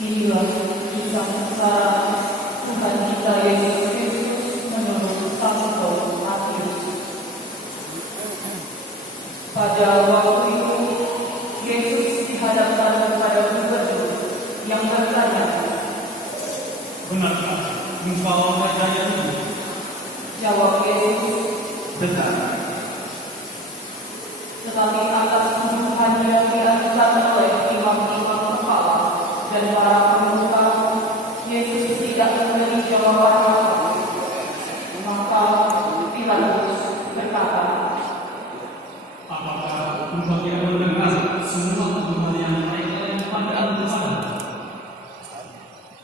Inilah kisah besar Tuhan kita Yesus Kristus menurut Samuel akhir. Pada waktu itu, Yesus dihadapkan kepada gubernur yang bertanya, "Benarkah engkau raja Yahudi?" Jawab Yesus, "Benar." Tetapi atas tuduhannya diajukan oleh imam-imam kepala dan para pemuka, Yesus tidak memberi jawaban apa. Maka Pilatus berkata, "Apakah engkau tidak mendengar semua tuduhan yang mereka lemparkan kepadamu?"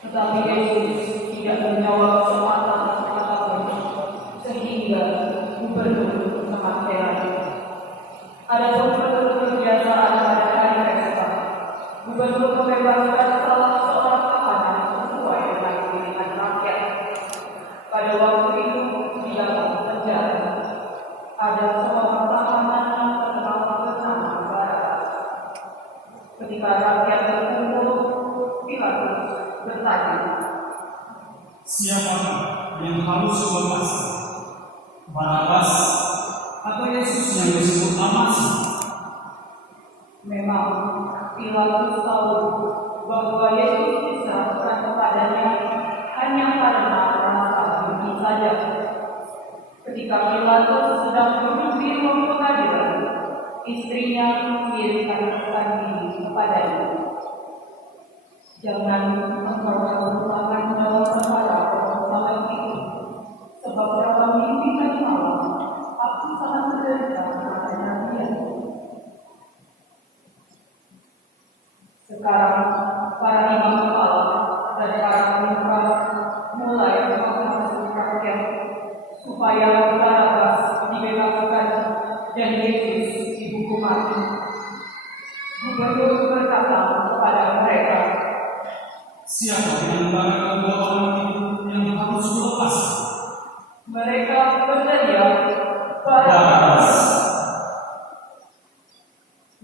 Tetapi Yesus tidak menjawab sepatah kata pun, sehingga gubernur sangat heran. Adapun menurut kebiasaan pada hari pesta, gubernur membebaskan salah seorang tahanan sesuai dengan pilihan rakyat. Pada waktu itu di dalam penjara ada seorang tahanan yang bernama Barabas. Ketika rakyat berkumpul, Pilatus bertanya, "Siapakah yang harus bebas? Barabas atau Yesus yang disebut Al-Masih?" Memang Pilatus tahu bahwa Yesus diserahkan kepadanya hanya karena rasa benci saja. Ketika Pilatus sedang duduk di ruang pengadilan, istrinya mengirimkan pesan ini kepadanya, "Jangan engkau campur-tangan dalam perkara persoalan itu, sebab dalam mimpi tadi malam aku sangat menderita karena dia." Sekarang para imam kepala dan para pemuka mulai menghasut rakyat supaya Barabas dibebaskan dan Yesus dihukum mati. Gubernur berkata kepada mereka, "Siapa di antara kedua orang itu yang harus dilepas?" Mereka berteriak, "Barabas."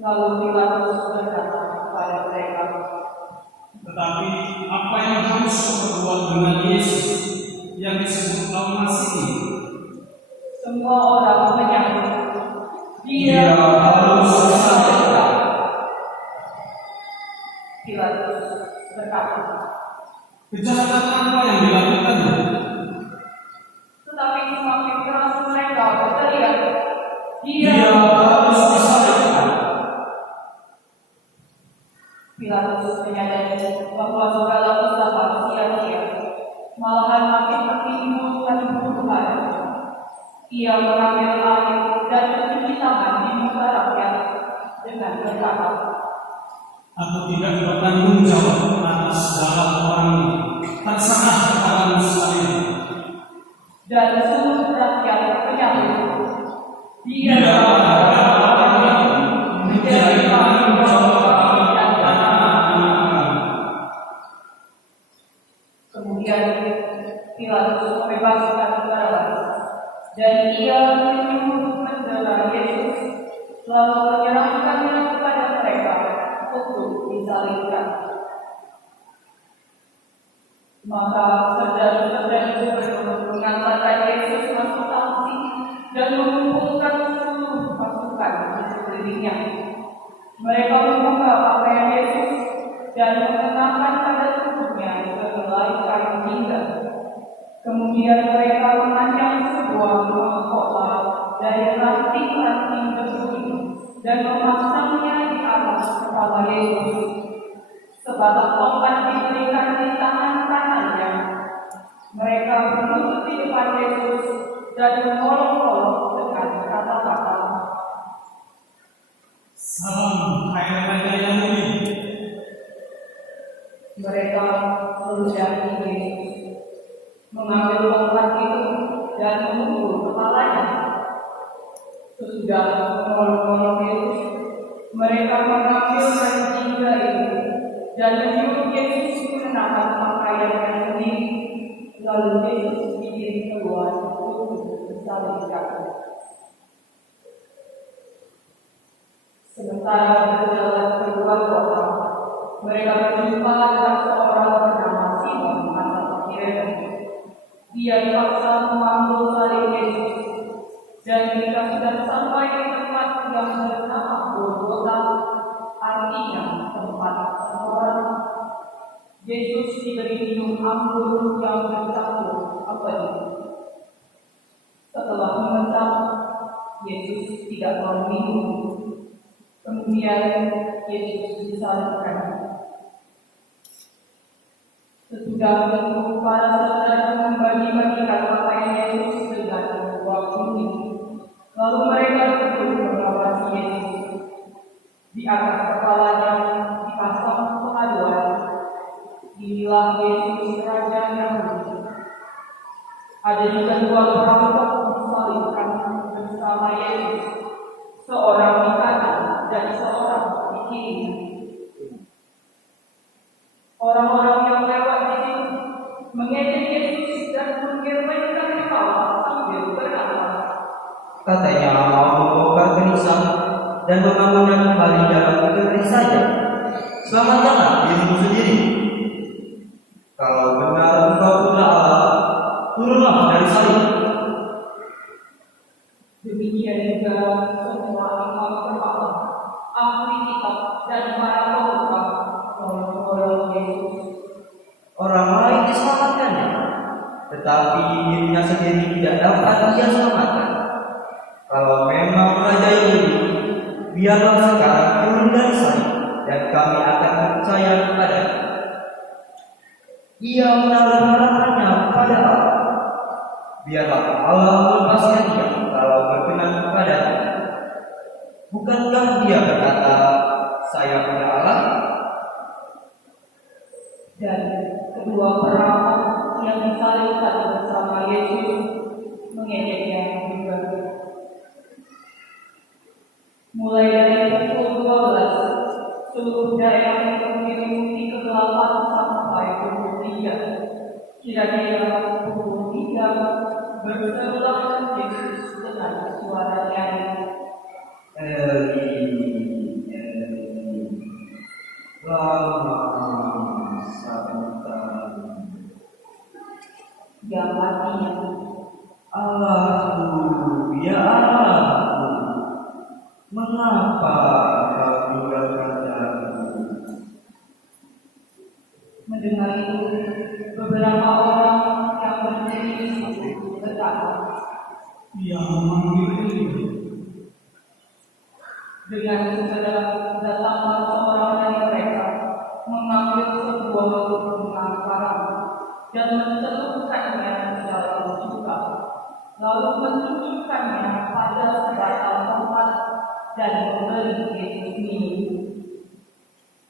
Lalu Pilatus berkata kepada mereka, "Tetapi apa yang harus kau berbuat dengan Yesus yang disebut Al-Masih ini?" Semua orang menyambut, "Dia harus disalibkan." Pilatus berkata, "Kejahatan apa yang dilakukannya?" tetapi semakin keras mereka berteriak, "Dia harus disalibkan." Pilatus menyadari bahwa segala usaha sia-sia, malahan makin menimbulkan keburukan. Ia mengambil air dan mencuci tangan di muka rakyat dengan berkata, "Aku tidak bertanggung jawab atas darah orang ini, terserah kepadamu sekalian." dan seluruh rakyat menyambut, "Dia menjadi tanggung jawab dan anak-anak." Kemudian Pilatus membebaskan Barabas, dan ia menyuruh mendera Yesus, lalu menyerahkannya kepada mereka untuk disalibkan. Maka saudara-saudara gubernur mengantarkan Yesus masuk taksi dan mengumpulkan seluruh pasukan di sekelilingnya. Mereka membuka pakaian Yesus dan mengenakan pada tubuhnya sehelai kain pinggang. Kemudian mereka memanjang sebuah mahkota dari ranting-ranting berduri dan memasangnya di atas kepala Yesus. Sebatang tongkat diberikan di tangan kanannya. Mereka berlutut di depan Yesus dan mengolok-olok dengan kata-kata, "Salam, hai Raja Yahudi." Mereka meludahi Yesus, mengambil tongkat itu dan memukul kepalanya. Sesudah mengolok-olok Yesus, mereka mengambil kain itu dan menyuruh Yesus mengenakan pakaiannya sendiri. Lalu Yesus dikirim keluar untuk disalibkan. Sementara berjalan keluar kota, Mereka berjumpa dengan seorang bernama Simon asal Kirene. Dia dipaksa memanggul salib Yesus, dan ketika sudah sampai di tempat yang bernama Golgota, artinya tempat senggolan, Yesus diberi minum anggur yang bercampur api. Setelah menentang, Yesus tidak mau minum. Kemudian Yesus disalibkan. Sesudah itu para saudara membagi-bagikan pakaian Yesus dengan dua kuning. Lalu mereka duduk mengawasi Yesus. Di atas kepalanya dipasang pengaduan, "Inilah Yesus Raja Yahudi." Ada juga dua perampok disalibkan bersama Yesus, seorang di kanan dan seorang di kiri. Orang-orang yang lewat di situ mengejek Yesus dan menggerengkan kepala sambil bernafas. Katanya mau membongkar gerisang dan membangunnya kembali dalam negeri saja. Selamatkanlah dirimu sendiri. Kalau benar engkau putra Allah, turunlah dari salib. Demikian juga semua imam kepala, ahli kitab dan para pemuka mendorong Yesus. Orang lain diselamatkannya, tetapi dirinya sendiri tidak dapat dia selamatkan. Kalau memang Raja Yahudi, biarlah sekarang turun dari salib dan kami akan percaya kepadanya. Ia menaruh harapannya pada Allah. Biarlah Allah melepaskan dia kalau berkenan kepadanya. Bukankah dia berkata, "Saya punya Allah"? Dan kedua perampok yang disalibkan bersama Yesus mengejeknya juga. Mulai dari pukul 12, seluruh daerah itu mengikuti kegelapan sampai pukul 3. Kira-kira pukul 3 berserulah Yesus dengan suara nyaring, Eli, lama sabachthani. yang artinya, Allahku, ya Allahku, mengapa kau tinggalkan aku? mendengar itu beberapa orang yang berdiri di situ berkata, Ia memanggil Elia. dengan segera datanglah seorang dari mereka mengambil sebuah bunga karam dan mencelupkannya di dalam cuka, lalu menunjukkannya pada sebatang tempat dan memberi Yesus minum.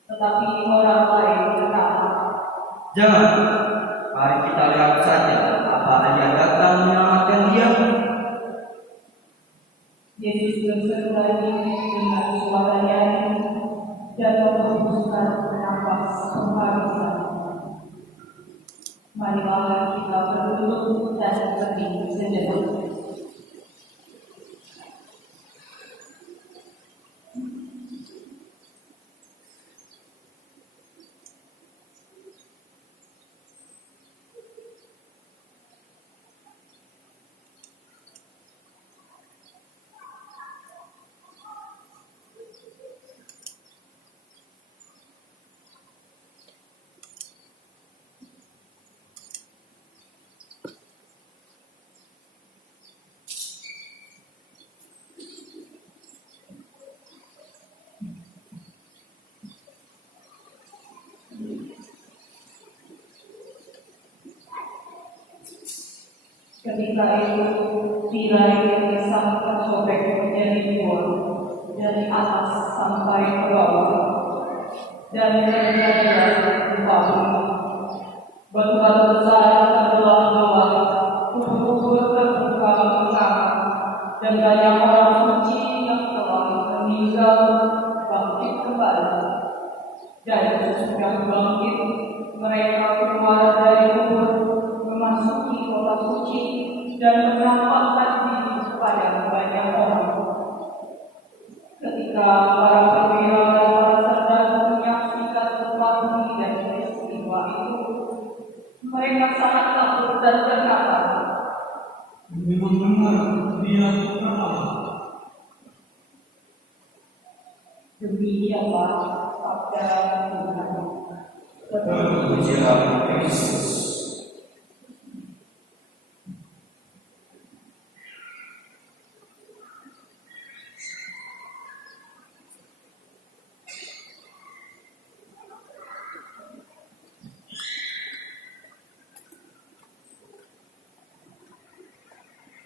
Tetapi orang lain berkata, Jangan, mari kita lihat saja apa yang datang menyelamatkan dia. Yesus berseru lagi dengan suara nyaring dan menghembuskan nafas penghabisan. Marilah kita berduduk dan berdiri sejenak. Ketika itu tirai yang sangat tersobek menjadi dua dari atas sampai ke bawah, dan terjadilah gempa bumi. Batu-batu besar terbelah-belah, kubur-kubur terbuka mengangkat, dan banyak orang suci yang telah meninggal bangkit kembali. Dan sesudah bangkit, mereka keluar dari kubur, memasuki kota suci dan menampakkan diri kepada banyak orang. Ketika para perwira dan para sarjana menyaksikan gempa Mereka sangat takut dan berkata, Memang benar dia putra Allah. demikianlah sabda Tuhan. Terpujilah Kristus.